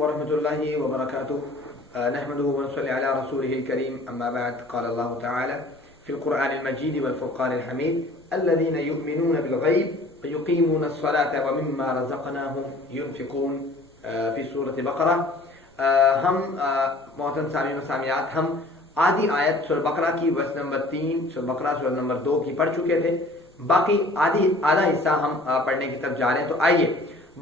ورحمة الله وبركاته. نحمده ونصلي على رسوله الكريم. أما بعد، قال الله تعالى في القرآن المجيد والفرقان الحميد: الذين يؤمنون بالغيب ويقيمون الصلاة ومما رزقناهم ينفقون. في سورة بقرہ. ہم محترم سامعین و سامعات، ہم آدھی آیت سورہ بقرہ کی ورس نمبر 3، سورہ بقرہ سورہ نمبر 2 کی پڑھ چکے تھے. باقی آدھا حصہ ہم پڑھنے کی طرف جا رہے ہیں. تو آئیے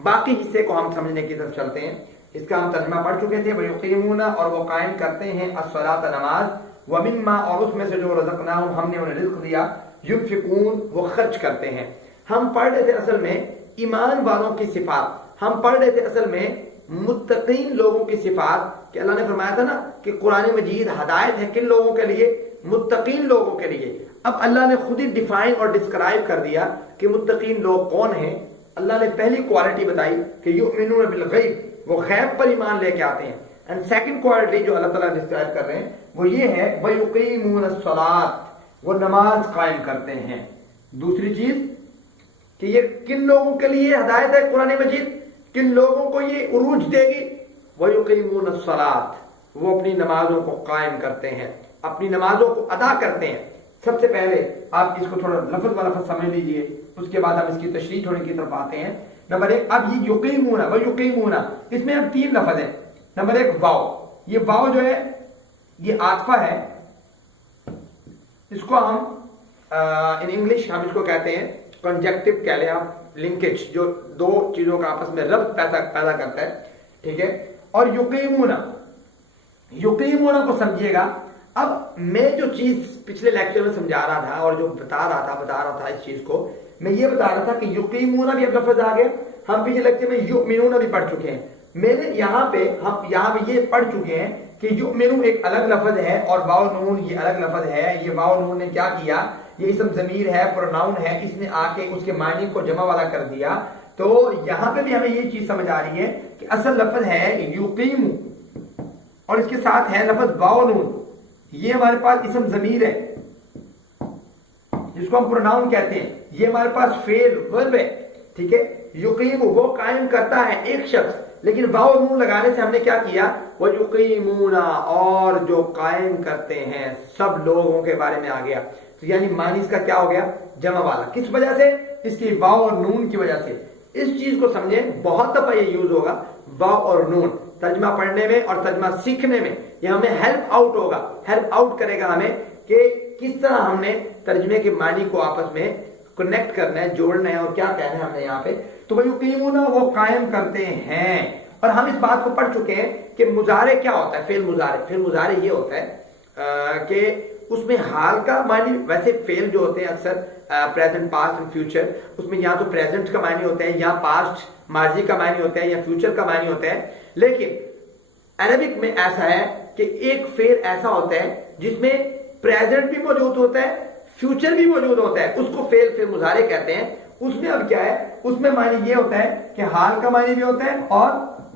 باقی حصے کو ہم سمجھنے کی طرف چلتے ہیں. اس کا ہم ترجمہ پڑھ چکے تھے. وَيُقِيمُونَ، اور وہ قائم کرتے ہیں، الصلاۃ، نماز، وَمِمَّا، اور اس میں سے جو رزقناہم، ہم نے انہیں رزق دیا، ينفقون، وہ خرچ کرتے ہیں. ہم پڑھ رہے تھے اصل میں ایمان والوں کی صفات، ہم پڑھ رہے تھے اصل میں متقین لوگوں کی صفات، کہ اللہ نے فرمایا تھا نا کہ قرآن مجید ہدایت ہے کن لوگوں کے لیے؟ متقین لوگوں کے لیے. اب اللہ نے خود ہی ڈیفائن اور ڈسکرائب کر دیا کہ متقین لوگ کون ہیں. اللہ نے پہلی کوالٹی بتائی کہ یؤمنون بالغیب، وہ غیب پر ایمان لے کے آتے ہیں. اینڈ سیکنڈ کوالٹی جو اللہ تعالیٰ ڈسکرائب کر رہے ہیں وہ یہ ہے وَيُقِيمُونَ الصَّلَاةَ، وہ نماز قائم کرتے ہیں. دوسری چیز کہ یہ کن لوگوں کے لیے ہدایت ہے قرآن مجید، کن لوگوں کو یہ عروج دے گی؟ وَيُقِيمُونَ الصَّلَاةَ، وہ اپنی نمازوں کو قائم کرتے ہیں، اپنی نمازوں کو ادا کرتے ہیں. سب سے پہلے آپ اس کو تھوڑا لفظ ب لفظ سمجھ لیجئے، اس کے بعد ہم اس کی تشریح تھوڑی کی طرف آتے ہیں. نمبر ایک، اب یہ یقیمون ویقیمون، اس میں اب 3 لفظ ہیں. نمبر ایک واو، یہ واو جو ہے یہ عاطفہ ہے. اس کو ہم ان انگلش ہم اس کو کہتے ہیں کنجکٹو، کہہ لیں آپ، لنکیج، جو دو چیزوں کا آپس میں ربط پیدا کرتا ہے. ٹھیک ہے. اور یقیمون، یقیمون کو سمجھیے گا. اب میں جو چیز پچھلے لیکچر میں سمجھا رہا تھا اور جو بتا رہا تھا اس چیز کو، میں یہ بتا رہا تھا کہ یقیمون بھی اب لفظ آ گیا. ہم پچھلے لیکچر میں یؤمنون بھی پڑھ چکے ہیں. میں نے یہاں پہ یہ پڑھ چکے ہیں کہ یؤمنون ایک الگ لفظ ہے اور واو نون یہ الگ لفظ ہے. یہ واو نون نے کیا کیا؟ یہ اسم ضمیر ہے، پروناؤن ہے، اس نے آ کے اس کے معنی کو جمع والا کر دیا. تو یہاں پہ بھی ہمیں یہ چیز سمجھ آ رہی ہے کہ اصل لفظ ہے یقیم اور اس کے ساتھ ہے لفظ واو نون. یہ ہمارے پاس اسم ضمیر ہے جس کو ہم پروناؤن کہتے ہیں. یہ ہمارے پاس فعل ورب ہے. ٹھیک ہے. یقیم، وہ قائم کرتا ہے ایک شخص، لیکن واو نون لگانے سے ہم نے کیا کیا؟ وہ یقیمون، اور جو قائم کرتے ہیں سب لوگوں کے بارے میں آ گیا. تو یعنی معنی اس کا کیا ہو گیا؟ جمع والا. کس وجہ سے؟ اس کی واو اور نون کی وجہ سے. اس چیز کو سمجھیں، بہت دفعہ یہ یوز ہوگا واو اور نون ترجمہ پڑھنے میں اور ترجمہ سیکھنے میں. یہ ہمیں ہیلپ آؤٹ ہوگا، ہیلپ آؤٹ کرے گا ہمیں کہ کس طرح ہم نے ترجمے کے معنی کو آپس میں کنیکٹ کرنا ہے، جوڑنا ہے، اور کیا کہنا ہے ہم نے یہاں پہ. تو وَيُقِيمُونَ، وہ قائم کرتے ہیں. اور ہم اس بات کو پڑھ چکے ہیں کہ مضارع کیا ہوتا ہے؟ فعل مضارع. فعل مضارع یہ ہوتا ہے کہ اس میں حال کا معنی، ویسے فعل جو ہوتے ہیں اکثر پریزنٹ، پاسٹ اینڈ فیوچر، اس میں یا تو پریزنٹ کا معنی ہوتا ہے، یا پاسٹ ماضی کا معنی ہوتا ہے، یا فیوچر کا معنی ہوتا ہے. لیکن عربک میں ایسا ہے کہ ایک فعل ایسا ہوتا ہے جس میں پریزنٹ بھی موجود ہوتا ہے، فیوچر بھی موجود ہوتا ہے. اس کو فعل مضارع کہتے ہیں. اس میں اب کیا ہے؟ اس میں معنی یہ ہوتا ہے کہ حال کا معنی بھی ہوتا ہے اور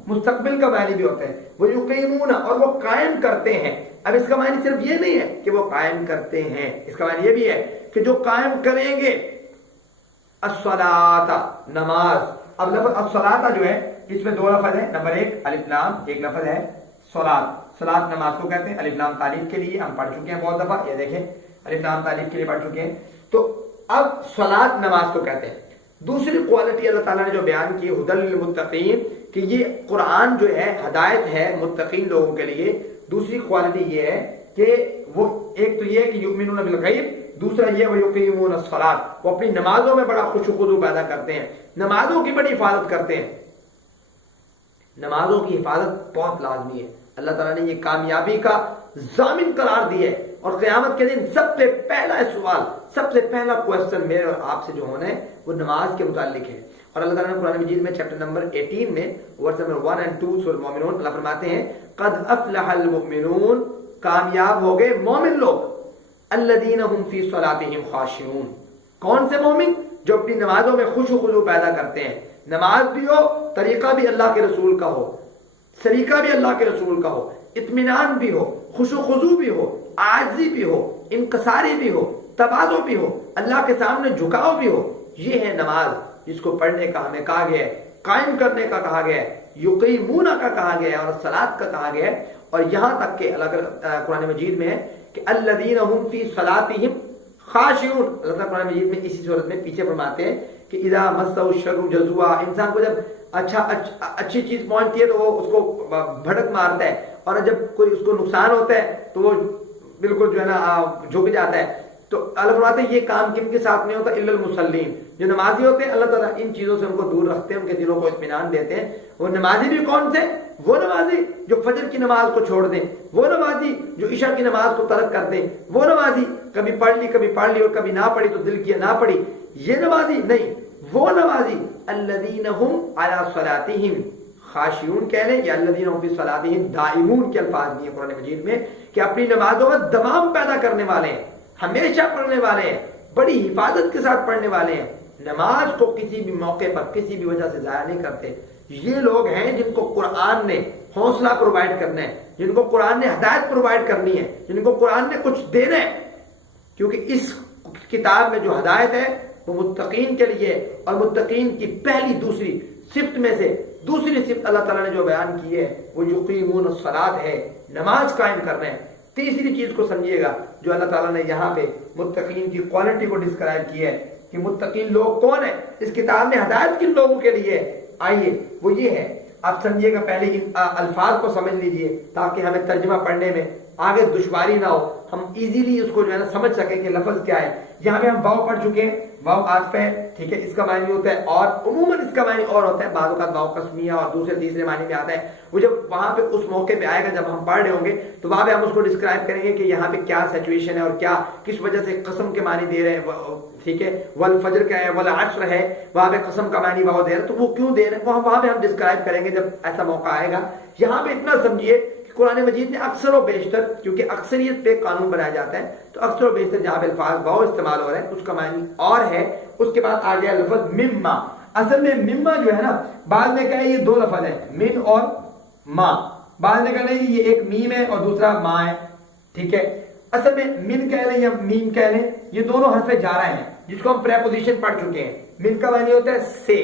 مستقبل کا معنی بھی ہوتا ہے. وہ یقیمون، اور وہ قائم کرتے ہیں. اب اس کا معنی صرف یہ نہیں ہے کہ وہ قائم کرتے ہیں، اس کا معنی یہ بھی ہے کہ جو قائم کریں گے الصلاۃ، نماز. اب لفظ الصلاۃ جو ہے اس میں 2 لفظ ہیں. نمبر ایک الف لام، ایک لفظ ہے صلاۃ. صلاۃ نماز کو کہتے ہیں. الف لام تعریف کے لیے ہم پڑھ چکے ہیں بہت دفعہ. یہ دیکھیں الف لام تعریف کے لیے پڑھ چکے ہیں. تو اب صلاۃ نماز کو کہتے ہیں. دوسری کوالٹی اللہ تعالیٰ نے جو بیان کی ہدی للمتقین، کہ یہ قرآن جو ہے ہدایت ہے متقین لوگوں کے لیے. دوسری کوالٹی یہ ہے کہ وہ ایک تو یہ کہ یؤمنون بالغیب، دوسرا یہ وہ یقیمون الصلاۃ، وہ اپنی نمازوں میں بڑا خشوع و خضوع پیدا کرتے ہیں، نمازوں کی بڑی حفاظت کرتے ہیں. نمازوں کی حفاظت بہت لازمی ہے. اللہ تعالیٰ نے یہ کامیابی کا ضامن قرار دیا ہے. اور قیامت کے دن سب سے پہلا سوال، سب سے پہلا کوسچن میرے اور آپ سے جو ہونا ہے وہ نماز کے متعلق ہے. اور اللہ تعالیٰ نے قرآن مجید میں چیپٹر نمبر 18 میں ورس نمبر 1 اور 2 سورہ المؤمنون اللہ فرماتے ہیں قد افلح المؤمنون، کامیاب ہو گئے مومن لوگ، الذین هم فی صلاتهم خاشعون. کون سے مومن؟ جو اپنی نمازوں میں خشوع و خضوع پیدا کرتے ہیں. نماز بھی ہو، طریقہ بھی اللہ کے رسول کا ہو، سلیقہ بھی اللہ کے رسول کا ہو، اطمینان بھی ہو، خشوع و خضوع بھی ہو، عاجزی بھی ہو، انکساری بھی ہو، تواضع بھی ہو، اللہ کے سامنے جھکاؤ بھی ہو. یہ ہے نماز جس کو پڑھنے کا ہمیں کہا گیا ہے، قائم کرنے کا کہا گیا ہے. یقیمون کا کہا گیا ہے اور صلاۃ کا کہا گیا ہے، اور یہاں تک کہ قرآن مجید میں ہے کہ الذین هم فی صلاتہم خاشعون، اللہ تعالیٰ قرآن مجید میں اسی صورت میں پیچھے فرماتے ہیں کہ اذا مسہ الشر جزوعا، انسان کو جب اچھی چیز پہنچتی ہے تو وہ اس کو بھڑک مارتا ہے، اور جب کوئی اس کو نقصان ہوتا ہے تو وہ بالکل جو ہے نا جھک جاتا ہے. تو اللہ فرماتے ہیں یہ کام کن کے ساتھ نہیں ہوتا؟ الا المصلین، جو نمازی ہوتے ہیں اللہ تعالیٰ ان چیزوں سے ان کو دور رکھتے ہیں، ان کے دلوں کو اطمینان دیتے ہیں. وہ نمازی بھی کون تھے؟ وہ نمازی جو فجر کی نماز کو چھوڑ دیں، وہ نمازی جو عشاء کی نماز کو ترک کر دیں، وہ نمازی کبھی پڑھ لی اور کبھی نہ پڑھی تو دل کیا نہ پڑھی، یہ نمازی نہیں. وہ نمازی الذین هم علی صلاتہم خاشعون کہہ لیں یا الذین هم فی صلاتہم دائمون کے الفاظ دیے قرآن مجید میں کہ اپنی نمازوں میں دوام پیدا کرنے والے ہیں، ہمیشہ پڑھنے والے ہیں، بڑی حفاظت کے ساتھ پڑھنے والے ہیں، نماز کو کسی بھی موقع پر کسی بھی وجہ سے ضائع نہیں کرتے. یہ لوگ ہیں جن کو قرآن نے حوصلہ پرووائڈ کرنا ہے، جن کو قرآن نے ہدایت پرووائڈ کرنی ہے، جن کو قرآن نے کچھ دینا ہے. کیونکہ اس کتاب میں جو ہدایت ہے وہ متقین کے لیے، اور متقین کی پہلی دوسری صفت میں سے دوسری صفت اللہ تعالیٰ نے جو بیان کی ہے وہ یقیمون الصلاۃ ہے، نماز قائم کرنا ہے. تیسری چیز کو سمجھیے گا جو اللہ تعالیٰ نے یہاں پہ متقین کی کوالٹی کو ڈسکرائب کی ہے کہ متقین لوگ کون ہیں، اس کتاب میں ہدایت کن لوگوں کے لیے. آئیے وہ یہ ہے، آپ سمجھیے گا پہلے ان الفاظ کو سمجھ لیجئے تاکہ ہمیں ترجمہ پڑھنے میں آگے دشواری نہ ہو، ہم ایزیلی اس کو جو ہے نا سمجھ سکیں کہ لفظ کیا ہے. یہاں پہ ہم واو پڑھ چکے ہیں، واو عاطف ہے، ٹھیک ہے، اس کا معنی ہوتا ہے اور عموماً اس کا معنی اور ہوتا ہے، بعض اوقات واو قسمیہ اور دوسرے تیسرے معنی میں آتا ہے. وہ جب وہاں پہ اس موقع پہ آئے گا جب ہم پڑھ رہے ہوں گے تو وہاں پہ ہم اس کو ڈسکرائب کریں گے کہ یہاں پہ کیا سچویشن ہے اور کیا کس وجہ سے قسم کے معنی دے رہے ہیں، ٹھیک ہے، والفجر کا ہے، والعصر ہے، وہاں پہ قسم کا معنی واو دے رہے ہیں، تو وہ کیوں دے رہے ہیں وہاں پہ ہم ڈسکرائب کریں گے جب ایسا موقع آئے گا. یہاں پہ اتنا سمجھیے کہ قرآن مجید میں اکثر و بیشتر، کیونکہ اکثریت پہ قانون بنایا جاتا ہے، تو اکثر و بیشتر جہاں پہ الفاظ واو استعمال ہو رہے ہیں اس کا معنی اور ہے. اس کے بعد آ گیا لفظ مما. اصل میں مما جو ہے نا، بعض نے کہا یہ دو لفظ ہیں، من اور ما، بعض نے کہا نہیں یہ ایک میم ہے اور دوسرا ما ہے، ٹھیک ہے. اصل میں من کہہ لیں یا میم کہہ لیں، یہ دونوں حرف جارہ ہیں جس کو ہم پریپوزیشن پڑھ چکے ہیں. من کا معنی ہوتا ہے سے،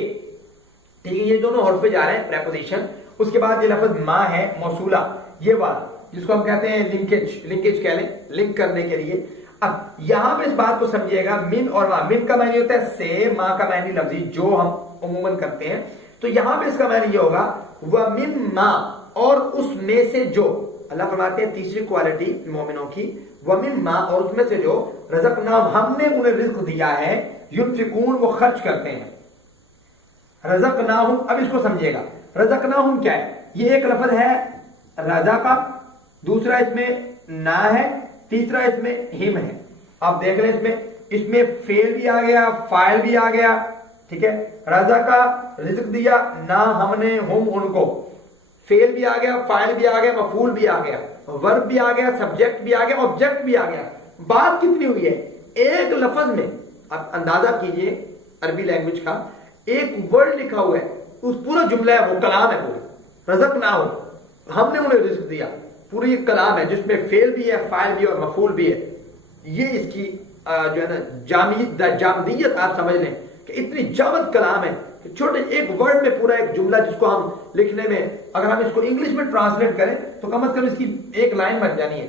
ٹھیک ہے، یہ دونوں حرف جارہ ہیں پریپوزیشن. اس کے بعد یہ لفظ ما ہے موصولہ، یہ والا جس کو ہم کہتے ہیں لنکیج کہہ لیں، لنک کرنے کے لیے. اب یہاں پہ اس بات کو سمجھیے گا، من اور ما، من کا معنی ہوتا ہے سے، ما کا معنی لفظی جو ہم عموماً کرتے ہیں. تو یہاں پہ اس کا معنی یہ ہوگا وَمِمَّا، اور اس میں سے جو. اللہ فرماتے ہیں تیسری کوالٹی مومنوں کی، وَمِمَّا، اور اس میں سے جو رزقناہم، ہم نے انہیں رزق دیا ہے، ينفقون، وہ خرچ کرتے ہیں. رزقناہم، اب اس کو سمجھیے گا، رزقناہم کیا ہے؟ یہ ایک لفظ ہے رزا کا، دوسرا اس میں نا ہے، تیسرا اس میں ہم ہے. آپ دیکھ لیں اس میں فعل بھی آ گیا، فاعل بھی آ گیا، ٹھیک ہے. رزا کا رزق دیا، نا ہم نے، ہم ان کو، فعل بھی آ گیا، فاعل بھی آ گیا، مفعول بھی آ گیا، ورب بھی آ گیا، سبجیکٹ بھی آ گیا، آبجیکٹ بھی آ گیا. بات کتنی ہوئی ہے؟ ایک لفظ میں. آپ اندازہ کیجئے عربی لینگویج کا، ایک ورڈ لکھا ہوا ہے، اس پورا جملہ ہے، وہ کلام ہے پورا. رزقناہم، ہم نے انہیں رزق دیا، پوری ایک کلام ہے جس میں فعل بھی ہے، فاعل بھی اور مفعول بھی ہے. یہ اس کی جو ہے نا جامدیت آپ سمجھ لیں کہ اتنی جامد کلام ہے کہ چھوٹے ایک ورڈ میں پورا ایک جملہ جس کو ہم لکھنے میں اگر ہم اس کو انگلش میں ٹرانسلیٹ کریں تو کم از کم اس کی ایک لائن بن جانی ہے.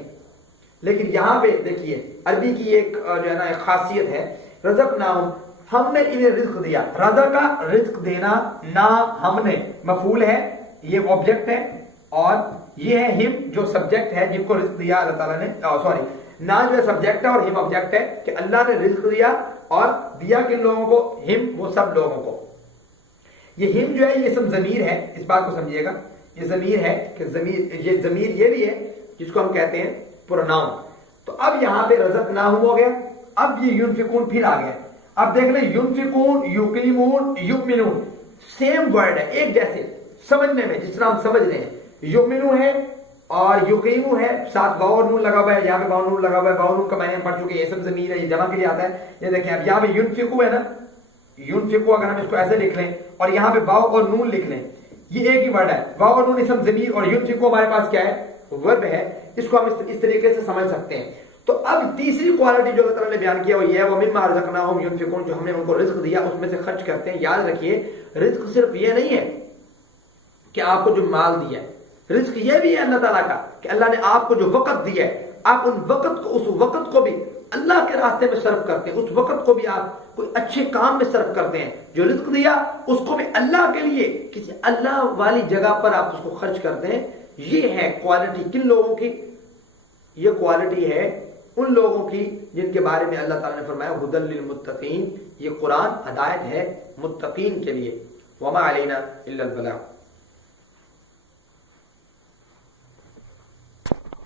لیکن یہاں پہ دیکھیے عربی کی ایک جو ہے نا ایک خاصیت ہے، رزقناہم، ہم نے انہیں رزق دیا. رزق کا رزق دینا، نا ہم نے مفعول ہے، یہ آبجیکٹ ہے، اور یہ ہے ہم جو سبجیکٹ ہے جن کو رزق دیا اللہ تعالیٰ نے. سوری، نا جو ہے سبجیکٹ ہے اور ہم آبجیکٹ ہے کہ اللہ نے رزق دیا، اور دیا کن لوگوں کو؟ ہم، وہ سب لوگوں کو. یہ ہم جو ہے یہ اسم ضمیر ہے، اس بات کو سمجھیے گا، یہ ضمیر ہے کہ یہ ضمیر یہ بھی ہے جس کو ہم کہتے ہیں پروناؤن. تو اب یہاں پہ رزقناہم ہو گیا، اب یہ ينفقون پھر آ گیا. اب دیکھ لیں ينفقون، یقیمون، یؤمنون، سیم ورڈ ہے، ایک جیسے سمجھنے میں جس طرح ہم سمجھ رہے ہیں. یؤمنو ہے اور یقیمو ہے، ساتھ واو اور نون لگا ہوا ہے، یہاں پہ واو نون لگا ہوا ہے. واو نون کا معنی ہم پڑھ چکے ہیں، اسم ضمیر ہے، یہ جمع کے لیے آتا ہے. یہ دیکھیں اب یہاں پہ ينفقو ہے نا، ينفقو اگر ہم اس کو ایسے لکھ لیں اور یہاں پہ واو اور نون لکھ لیں، یہ ایک ہی ورڈ ہے. واو اور نون اسم ضمیر اور ينفقو ہمارے پاس کیا ہے؟ ورب ہے. اس کو ہم اس طریقے سے سمجھ سکتے ہیں. تو اب تیسری کوالٹی جو اللہ تعالیٰ نے بیان کیا وہ یہ ہے وَمِمَّا رَزَقْنَاهُمْ يُنْفِقُونَ، جو ہم نے ان کو رزق دیا اس میں سے خرچ کرتے ہیں. یاد رکھیے رزق صرف یہ نہیں ہے کہ آپ کو جو مال دیا ہے، رزق یہ بھی ہے اللہ تعالیٰ کا کہ اللہ نے آپ کو جو وقت دیا ہے، آپ ان وقت کو، اس وقت کو بھی اللہ کے راستے میں صرف کرتے ہیں، اس وقت کو بھی آپ کوئی اچھے کام میں صرف کرتے ہیں، جو رزق دیا اس کو بھی اللہ کے لیے کسی اللہ والی جگہ پر آپ اس کو خرچ کرتے ہیں۔ یہ ہے کوالٹی کن لوگوں کی؟ یہ کوالٹی ہے ان لوگوں کی جن کے بارے میں اللہ تعالیٰ نے فرمایا ھدی للمتقین، یہ قرآن ہدایت ہے متقین کے لیے۔ وما علینا الا البلاغ۔